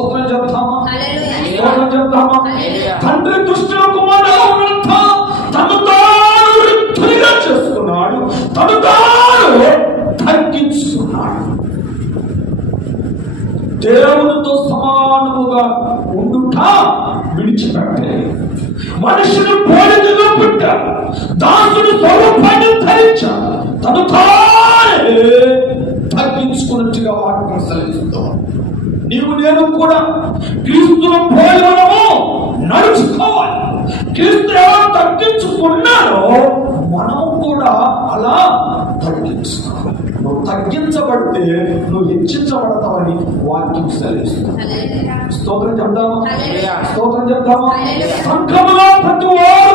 స్తోత్రం చెప్తామా? స్తోత్రం చెప్తామా? తండ్రి దృష్టిలో కుమారుడు తను తాను రిక్తునిగా చేసుకున్నాడు, తను తాను తగ్గించుకున్నాడు. దేవునితో సమానముగా ఉండుట విడిచిపెట్టే మనుషుని పోలికగా పుట్టాడు, దాసుడు స్వరూపాన్ని ధరించాడు, తను తానే తగ్గించుకున్నట్టుగా వాక్యం సెలవిస్తాం. నీవు నేను కూడా క్రీస్తును పోలికను నడుచుకోవాలి. క్రీస్తు ఎవరు తగ్గించుకున్నారో మనం కూడా అలా తగ్గించుకోవాలి. నువ్వు తగ్గించబడితే నువ్వు హెచ్చించబడతావని వాక్యం సెలవిస్తుంది. స్తోత్రం చెప్తామా? స్తోత్రం చెప్తామా? సంఘములో ప్రతి వారు